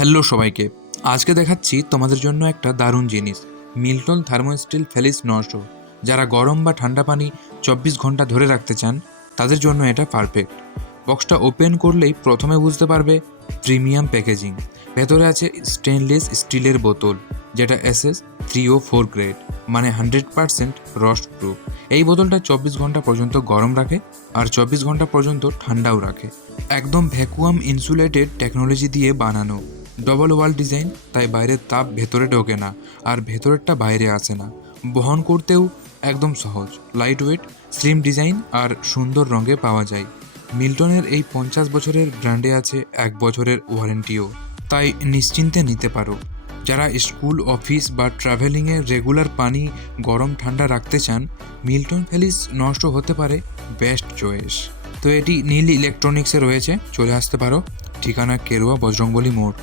Hello সবাইকে। আজকে দেখাচ্ছি তোমাদের জন্য একটা দারুণ জিনিস, মিল্টন থার্মোস্টিল ফেলিস 900। যারা গরম বা ঠান্ডা পানি 24 ঘন্টা ধরে রাখতে চান তাদের জন্য এটা পারফেক্ট। বক্সটা ওপেন করলেই প্রথমে বুঝতে পারবে প্রিমিয়াম প্যাকেজিং। ভেতরে আছে স্টেনলেস স্টিলের বোতল, যেটা এসএস 304 গ্রেড, মানে 100% রস্ট প্রুফ। এই বোতলটা 24 ঘন্টা পর্যন্ত গরম রাখে আর 24 ঘন্টা পর্যন্ত ঠান্ডাও রাখে। একদম ভ্যাকুয়াম ইনসুলেটেড টেকনোলজি দিয়ে বানানো। ডবল ওয়াল ডিজাইন, তাই বাইরের তাপ ভেতরে ঢোকে না আর ভেতরেরটা বাইরে আসে না। বহন করতেও একদম সহজ, লাইট ওয়েট, স্লিম ডিজাইন আর সুন্দর রঙে পাওয়া যায়। মিল্টনের এই 50 বছরের ব্র্যান্ডে আছে 1 বছরের ওয়ারেন্টিও, তাই নিশ্চিন্তে নিতে পারো। যারা স্কুল, অফিস বা ট্রাভেলিংয়ে রেগুলার পানি গরম ঠান্ডা রাখতে চান, মিল্টন ফেলিস নষ্ট হতে পারে বেস্ট চয়েস। তো এটি নীল ইলেকট্রনিক্সে রয়েছে, চলে আসতে পারো। ঠিকানা কেরুয়া বজরংবলী মোড়।